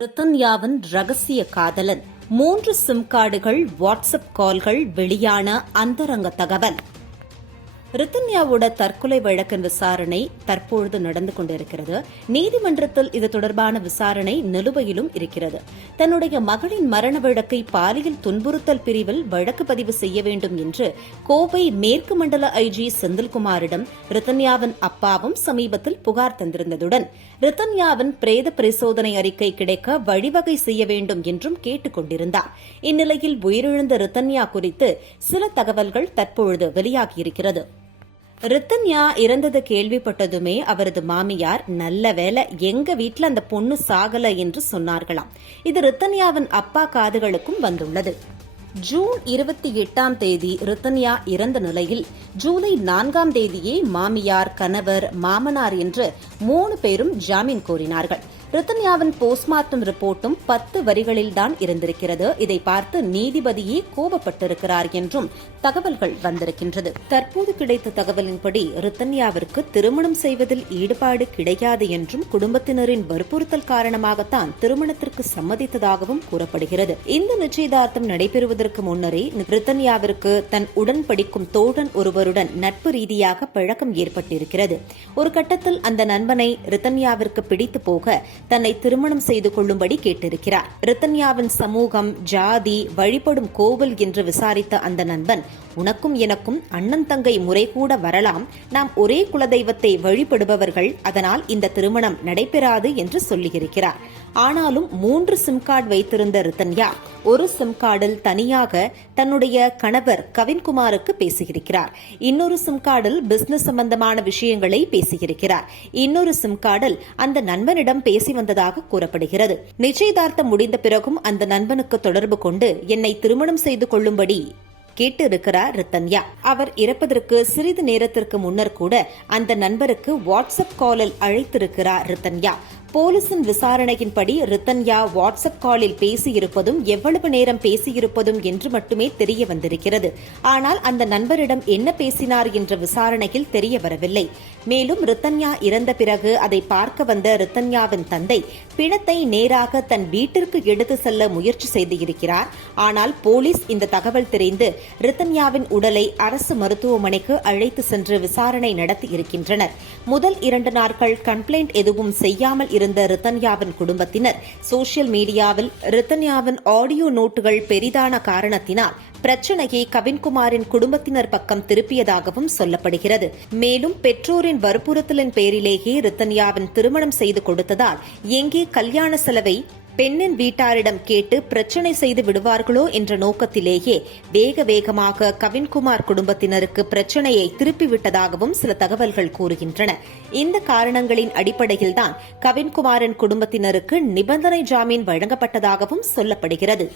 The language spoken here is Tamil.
ரித்தன்யாவின் ரகசிய காதலன். மூன்று சிம் கார்டுகள் வாட்ஸ்அப் கால்கள் வெளியான அந்தரங்க தகவல். ரித்தன்யாவோட தற்கொலை வழக்கின் விசாரணை தற்பொழுது நடந்து கொண்டிருக்கிறது. நீதிமன்றத்தில் இது தொடர்பான விசாரணை நிலுவையிலும் இருக்கிறது. தன்னுடைய மகளின் மரண வழக்கை பாலியல் துன்புறுத்தல் பிரிவில் வழக்கு பதிவு செய்ய வேண்டும் என்று கோவை மேற்கு மண்டல ஐஜி செந்தில்குமாரிடம் ரித்தன்யாவின் அப்பாவும் சமீபத்தில் புகார் தந்திருந்ததுடன் ரித்தன்யாவின் பிரேத பரிசோதனை அறிக்கை கிடைக்க வழிவகை செய்ய வேண்டும் என்றும் கேட்டுக் கொண்டிருந்தார். இந்நிலையில் உயிரிழந்த ரித்தன்யா குறித்து சில தகவல்கள் தற்பொழுது வெளியாகியிருக்கிறது. ரித்தன்யா இறந்தது கேள்விப்பட்டதுமே அவரது மாமியார் நல்ல வேலை எங்க வீட்டில் அந்த பொண்ணு சாகல என்று சொன்னார்களாம். இது ரித்தன்யாவின் அப்பா காதுகளுக்கும் வந்துள்ளது. ஜூன் இருபத்தி எட்டாம் தேதி ரித்தன்யா இறந்த நிலையில் ஜூலை நான்காம் தேதியே மாமியார் கணவர் மாமனார் என்று மூணு பேரும் ஜாமீன் கோரினார்கள். ரித்தன்யாவின் போஸ்ட்மார்ட்டம் ரிப்போர்ட்டும் பத்து வரிகளில்தான் இருந்திருக்கிறது. இதை பார்த்து நீதிபதியே கோபப்பட்டிருக்கிறார் என்றும் தகவல்கள் வந்திருக்கின்றது. தற்போது கிடைத்த தகவலின்படி ரித்தன்யாவிற்கு திருமணம் செய்வதில் ஈடுபாடு கிடையாது என்றும் குடும்பத்தினரின் வற்புறுத்தல் காரணமாகத்தான் திருமணத்திற்கு சம்மதித்ததாகவும் கூறப்படுகிறது. இந்த நிச்சயதார்த்தம் நடைபெறுவதற்கு முன்னரே ரித்தன்யாவிற்கு தன் உடன் படிக்கும் தோழன் ஒருவருடன் நட்பு ரீதியாக பழக்கம் ஏற்பட்டிருக்கிறது. ஒரு கட்டத்தில் அந்த நண்பனை ரித்தன்யாவிற்கு பிடித்து போக தன்னை திருமணம் செய்து கொள்ளும்படி கேட்டிருக்கிறார். ரித்தன்யாவின் சமூகம் ஜாதி வழிபடும் கோவில் என்று விசாரித்த அந்த நண்பன் உனக்கும் எனக்கும் அண்ணன் தங்கை முறை கூட வரலாம். நாம் ஒரே குலதெய்வத்தை வழிபடுபவர்கள். அதனால் இந்த திருமணம் நடைபெறாது என்று சொல்லியிருக்கிறார். ஆனாலும் மூன்று சிம் கார்டு வைத்திருந்த ரித்தன்யா ஒரு சிம் கார்டில் தனியாக தன்னுடைய கணவர் கவின்குமாருக்கு பேசியிருக்கிறார். இன்னொரு சிம் கார்டில் பிசினஸ் சம்பந்தமான விஷயங்களை பேசியிருக்கிறார். இன்னொரு சிம் கார்டில் அந்த நண்பனிடம் பேசி வந்ததாக கூறப்படுகிறது. நிச்சயதார்த்தம் முடிந்த பிறகும் அந்த நண்பனுக்கு தொடர்பு கொண்டு என்னை திருமணம் செய்து கொள்ளும்படி கேட்டிருக்கிறார் ரித்தன்யா. அவர் இறப்பதற்கு சிறிது நேரத்திற்கு முன்னர் கூட அந்த நண்பருக்கு வாட்ஸ்அப் காலில் அழைத்திருக்கிறார் ரித்தன்யா. போலீசின் விசாரணையின்படி ரித்தன்யா வாட்ஸ்அப் காலில் பேசியிருப்பதும் எவ்வளவு நேரம் பேசியிருப்பதும் என்று மட்டுமே தெரிய வந்திருக்கிறது. ஆனால் அந்த நண்பரிடம் என்ன பேசினார் என்ற விசாரணையில் தெரிய வரவில்லை. மேலும் ரித்தன்யா இறந்த பிறகு அதை பார்க்க வந்த ரித்தன்யாவின் தந்தை பிணத்தை நேராக தன் வீட்டிற்கு எடுத்து செல்ல முயற்சி செய்திருக்கிறார். ஆனால் போலீஸ் இந்த தகவல் தெரிந்து ரித்தன்யாவின் உடலை அரசு மருத்துவமனைக்கு அழைத்து சென்று விசாரணை நடத்தி இருக்கின்றனர். முதல் இரண்டு நாட்கள் கம்ப்ளைண்ட் எதுவும் செய்யாமல் இருந்த ரித்தன்யாவின் குடும்பத்தினர் சோசியல் மீடியாவில் ரித்தன்யாவின் ஆடியோ நோட்டுகள் பெரிதான காரணத்தினால் பிரச்சனையை கவின்குமாரின் குடும்பத்தினர் பக்கம் திருப்பியதாகவும் சொல்லப்படுகிறது. மேலும் பெற்றோரின் வற்புறுத்தலின் பேரிலேயே ரித்தன்யாவின் திருமணம் செய்து கொடுத்ததால் எங்கே கல்யாண செலவை பெண்ணின் வீட்டாரிடம் கேட்டு பிரச்சனை செய்து விடுவார்களோ என்ற நோக்கத்திலேயே வேக வேகமாக கவின்குமார் குடும்பத்தினருக்கு பிரச்சனையை திருப்பிவிட்டதாகவும் சில தகவல்கள் கூறுகின்றன. இந்த காரணங்களின் அடிப்படையில்தான் கவின்குமாரின் குடும்பத்தினருக்கு நிபந்தனை ஜாமீன் வழங்கப்பட்டதாகவும் சொல்லப்படுகிறது.